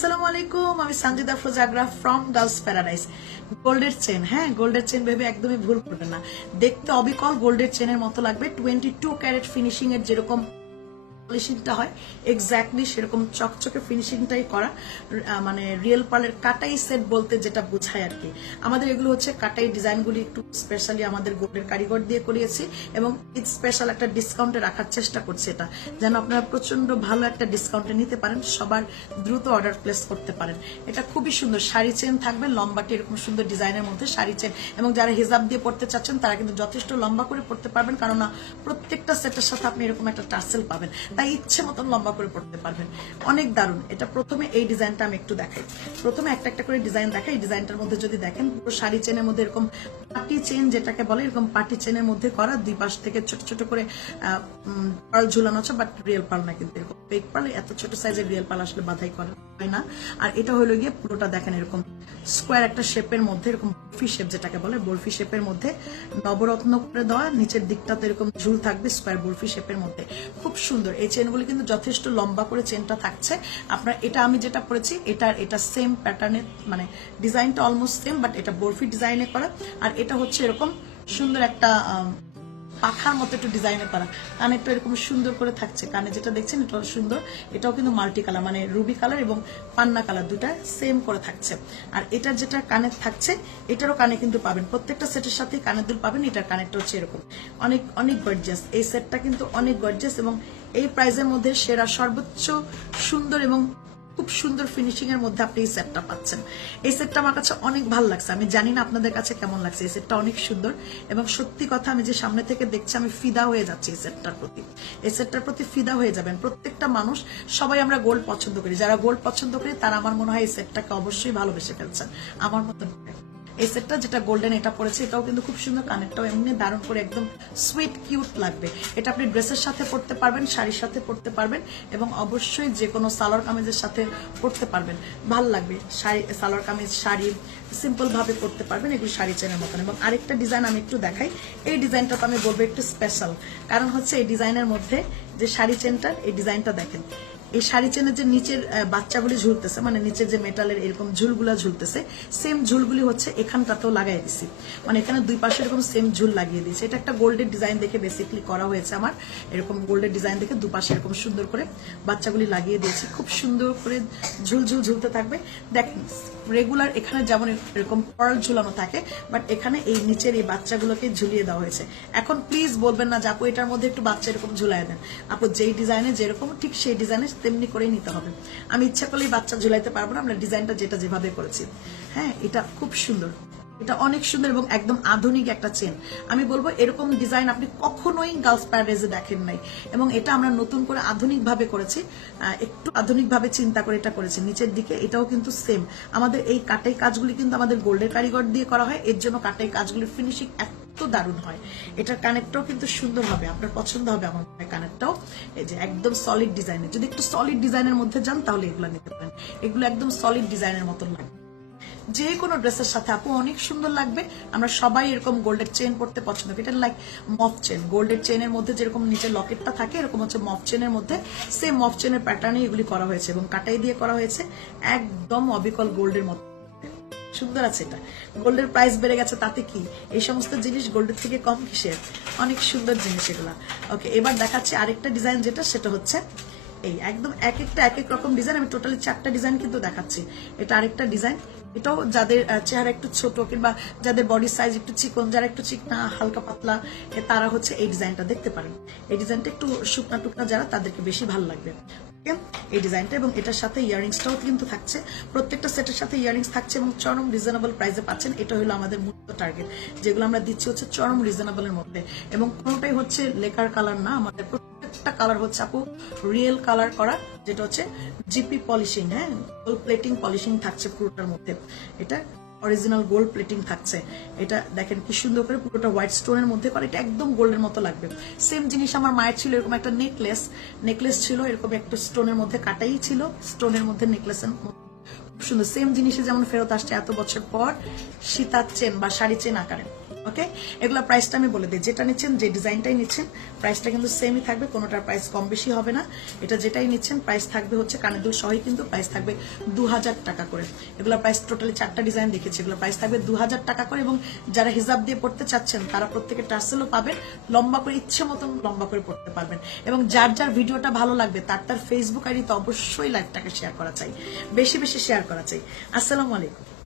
আসসালামু আলাইকুম, আমি সঞ্জিদা ফ্রোজাগ্রা ফ্রম গার্লস প্যারাডাইস গোল্ডের চেন হ্যাঁ গোল্ডের চেন ভেবে একদমই ভুল করবে না। দেখতে অবিকল গোল্ডের চেনের মতো লাগবে টোয়েন্টি টু ক্যারেট ফিনিশিং এর যেরকম পলিশিংটা হয়। এক্স্যাক্টলি সেরকম চকচকে ফিনিশিংটাই করা। মানে রিয়েল পার্লের কাটাই সেট বলতে যেটা বোঝায় আর কি। আমাদের এগুলো হচ্ছে কাটাই ডিজাইনগুলি একটু স্পেশালি আমাদের গোল্ডের কারিগর দিয়ে করিয়েছি এবং স্পেশাল একটা ডিসকাউন্টে রাখার চেষ্টা করছি এটা। যেন আপনারা প্রচণ্ড ভালো একটা ডিসকাউন্টে নিতে পারেন, সবার দ্রুত অর্ডার প্লেস করতে পারেন। এটা খুবই সুন্দর শাড়ি চেন থাকবে, লম্বাটি এরকম সুন্দর ডিজাইনের মধ্যে শাড়ি চেন এবং যারা হিজাব দিয়ে পড়তে চাচ্ছেন, তারা কিন্তু যথেষ্ট লম্বা করে পড়তে পারবেন কারণ প্রত্যেকটা সেটের সাথে আপনি এরকম একটা টার্সেল পাবেন। তাই ইচ্ছে মতন লম্বা করে পড়তে পারবেন। অনেক দারুণ। এটা প্রথমে এই ডিজাইনটা আমি একটু দেখাই। প্রথমে একটা একটা করে ডিজাইন দেখাই। ডিজাইনটার মধ্যে যদি দেখেন, পুরো শাড়ি চেনের মধ্যে এরকম পাটি চেন যেটাকে বলে, এরকম পাটি চেনের মধ্যে করা, দুই পাশ থেকে ছোট ছোট করে পাল ঝুলানো আছে, বাট রিয়েল পাল না কিন্তু এরকম। পেক পাল এত ছোট সাইজের রিয়েল পাল আসলে বাধাই করা হয় না। আর এটা হলো গিয়ে পুরোটা দেখেন এরকম স্কোয়ার একটা শেপের মধ্যে, এরকম বরফি শেপ যেটাকে বলে, বরফি শেপের মধ্যে নবরত্ন করে দেওয়া। নিচের দিকটাতে এরকম ঝুল থাকবে স্কোয়ার বরফি শেপের মধ্যে। খুব সুন্দর। এই চেনগুলি কিন্তু যথেষ্ট লম্বা করে চেনটা থাকছে। আপনার এটা আমি যেটা পরেছি এটার এটা সেম প্যাটার্নের মানে ডিজাইনটা অলমোস্ট সেম বাট এটা বরফি ডিজাইনে করা। আর এটা হচ্ছে এরকম সুন্দর একটা পাখার মতো একটু ডিজাইনে করা। কানে একটু এরকম সুন্দর করে থাকছে। কানে যেটা দেখছেন এটা সুন্দর। এটাও কিন্তু মাল্টি কালার মানে রুবি কালার এবং পান্না কালার দুটা সেম করে থাকছে। আর এটার যেটা কানে থাকছে, এটারও কানে কিন্তু পাবেন। প্রত্যেকটা সেটের সাথে কানের দুল পাবেন, এটার কানেরটা হচ্ছে এরকম। অনেক অনেক গর্জিয়াস এই সেটটা কিন্তু অনেক গর্জিয়াস এবং এই প্রাইজের মধ্যে সেরা সর্বোচ্চ সুন্দর এবং খুব সুন্দর ফিনিশিং এর মধ্যে আপনি এই সেটটা পাচ্ছেন। এই সেটটা আমার কাছে অনেক ভালো লাগছে। আমি জানি না আপনাদের কাছে কেমন লাগছে। এই সেটটা অনেক সুন্দর এবং সত্যি কথা আমি যে সামনে থেকে দেখছি, আমি ফিদা হয়ে যাচ্ছি এই সেটটার প্রতি। এই সেটটার প্রতি ফিদা হয়ে যাবেন। প্রত্যেকটা মানুষ, সবাই আমরা গোল্ড পছন্দ করি। যারা গোল্ড পছন্দ করি, তারা আমার মনে হয় এই সেটটাকে অবশ্যই ভালোবেসে ফেলছেন। আমার মতন। এই সেটটা যেটা গোল্ডেন এটা পড়েছে এটাও কিন্তু খুব সুন্দর কানেরটাও এমনি দারুণ করে একদম সুইট কিউট লাগবে। এটা আপনি ড্রেসের সাথে পড়তে পারবেন, শাড়ির সাথে পড়তে পারবেন এবং অবশ্যই যে কোনো সালোয়ার কামিজের সাথে পড়তে পারবেন। ভালো লাগবে শাড়ি, সালোয়ার কামিজ, শাড়ি সিম্পল ভাবে পড়তে পারবেন এগুলো শাড়ি চেনের মতন। এবং আরেকটা ডিজাইন আমি একটু দেখাই, এই ডিজাইনটা তো আমি বলব একটু স্পেশাল কারণ হচ্ছে এই ডিজাইনের মধ্যে যে শাড়ি চেনটার, এই ডিজাইনটা দেখেন। এই শাড়ি চেনের যে নিচের বাচ্চাগুলি ঝুলতেছে মানে নিচের যে মেটালের এরকম ঝুলগুলা ঝুলতেছে সেম ঝুলগুলি হচ্ছে এখানটাতেও লাগাই দিছি। মানে এখানে দুই পাশে এরকম সেম ঝুল লাগিয়ে দিয়েছে। এটা একটা গোল্ডের ডিজাইন দেখে বেসিকলি করা হয়েছে আমার। এরকম গোল্ডের ডিজাইন দেখে দুপাশে এরকম সুন্দর করে বাচ্চাগুলি লাগিয়ে দিয়েছি। খুব সুন্দর করে ঝুল ঝুল ঝুলতে থাকবে। দেখেন রেগুলার এখানে যেমন এরকম পার্ল ঝুলানো থাকে বাট এখানে এই নিচের এই বাচ্চাগুলোকে ঝুলিয়ে দেওয়া হয়েছে। এখন প্লিজ বলবেন না যে, আপু, এটার মধ্যে একটু বাচ্চা এরকম ঝুলাই দেন। আপু, যেই ডিজাইনে যেরকম, ঠিক সেই ডিজাইনে তেমনি করেই নিতে হবে। আমি ইচ্ছা করলেই বাচ্চা ঝুলাইতে পারব না, আমরা ডিজাইনটা যেটা যেভাবে করেছি। হ্যাঁ এটা খুব সুন্দর। এটা অনেক সুন্দর এবং একদম আধুনিক একটা চেন। আমি বলব, এরকম ডিজাইন আপনি কখনোই গার্লস প্যারাডাইজে দেখেন নাই। এবং এটা আমরা নতুন করে আধুনিক ভাবে করেছি একটু আধুনিক ভাবে চিন্তা করে এটা করেছি। নিচের দিকে এটাও কিন্তু সেম আমাদের এই কাটাই কাজগুলি কিন্তু আমাদের গোল্ডের কারিগর দিয়ে করা হয়। এর জন্য কাটাই কাজগুলির ফিনিশিং এত দারুণ হয়। এটার কানেক্টটাও কিন্তু সুন্দর হবে। আপনার পছন্দ হবে আমার মনে হয় কানেক্টটাও এই যে একদম সলিড ডিজাইনের যদি একটু সলিড ডিজাইনের মধ্যে যান, তাহলে এগুলো নিতে পারেন। এগুলো একদম সলিড ডিজাইনের মতন লাগবে যে কোনো ড্রেসের সাথে আপু অনেক সুন্দর লাগবে। আমরা সবাই এরকম গোল্ডের চেন পড়তে পছন্দ করি। এটা লাইক মফ চেন গোল্ডের চেনের মধ্যে যেরকম নিচে লকেটটা থাকে, এরকম হচ্ছে মফ চেনের মধ্যে সেম মফ চেনের প্যাটার্নে এগুলি করা হয়েছে এবং কাটাই দিয়ে করা হয়েছে। একদম অবিকল গোল্ডের মতো সুন্দর আছে এটা। গোল্ডের প্রাইস বেড়ে গেছে, তাতে কি? এই সমস্ত জিনিস গোল্ডের থেকে কম কিসের? অনেক সুন্দর জিনিস এগুলা। ওকে এবার দেখাচ্ছি আরেকটা ডিজাইন যেটা, সেটা হচ্ছে এই, একদম এক একটা, এক এক রকম ডিজাইন আমি টোটালি চারটা ডিজাইন কিন্তু দেখাচ্ছি। এটা আরেকটা ডিজাইন এটাও যাদের চেহারা একটু ছোট কিংবা যাদের বডি সাইজ একটু চিকন, যারা একটু চিকনা, হালকা পাতলা তারা হচ্ছে এই ডিজাইনটা দেখতে পারেন। এই ডিজাইনটা একটু শুকনা টুকনা যারা, তাদেরকে বেশি ভালো লাগবে? এই ডিজাইনটা এবং এটার সাথে ইয়ারিংসটাও কিন্তু থাকছে। প্রত্যেকটা সেটের সাথে ইয়ারিংস থাকছে এবং চরম রিজনেবল প্রাইসে পাচ্ছেন। এটা হলো আমাদের মূলত টার্গেট যেগুলো আমরা দিচ্ছি হচ্ছে চরম রিজনেবলের মধ্যে। এবং কোনোটাই হচ্ছে লেকার কালার না, আমাদের প্রত্যেকটা কালার হচ্ছে আপু রিয়েল কালার করা, যেটা হচ্ছে জিপি পলিশিং হ্যাঁ? প্লেটিং পলিশিং থাকছে পুরোটার মধ্যে। এটা অরিজিনাল গোল্ড প্লেটিং থাকছে। এটা দেখেন কি সুন্দর করে পুরোটা হোয়াইট স্টোনের মধ্যে করে। এটা একদম গোল্ডের মতো লাগবে। সেম জিনিস আমার মায়ের ছিল, এরকম একটা নেকলেস নেকলেস ছিল, এরকম একটা স্টোনের মধ্যে কাটাই ছিল। স্টোনের মধ্যে নেকলেসের সুন্দর। সেম জিনিসে যেমন ফেরত আসছে এত বছর পর, সীতার চেন বা শাড়ি চেন আকারে। ওকে এগুলো প্রাইসটা আমি বলে দিই। যেটা নিচ্ছেন, যে ডিজাইনটাই নিচ্ছেন প্রাইসটা কিন্তু সেমই থাকবে, কোনোটার প্রাইস কম বেশি হবে না। এটা যেটাই নিচ্ছেন প্রাইস থাকবে হচ্ছে কানের দুল সহই কিন্তু প্রাইস থাকবে দু হাজার টাকা করে। এগুলো প্রাইস টোটালি চারটা ডিজাইন দেখেছি। এগুলো প্রাইস থাকবে দু হাজার টাকা করে এবং যারা হিসাব দিয়ে পড়তে চাচ্ছেন, তারা প্রত্যেকে টার্সেলও পাবেন, লম্বা করে, ইচ্ছে মতন লম্বা করে পড়তে পারবেন। এবং যার যার ভিডিওটা ভালো লাগবে, তার তার ফেসবুক আইডিতে অবশ্যই লাইভটাকে শেয়ার করা চাই। বেশি বেশি শেয়ার করা চাই। আসসালামু আলাইকুম।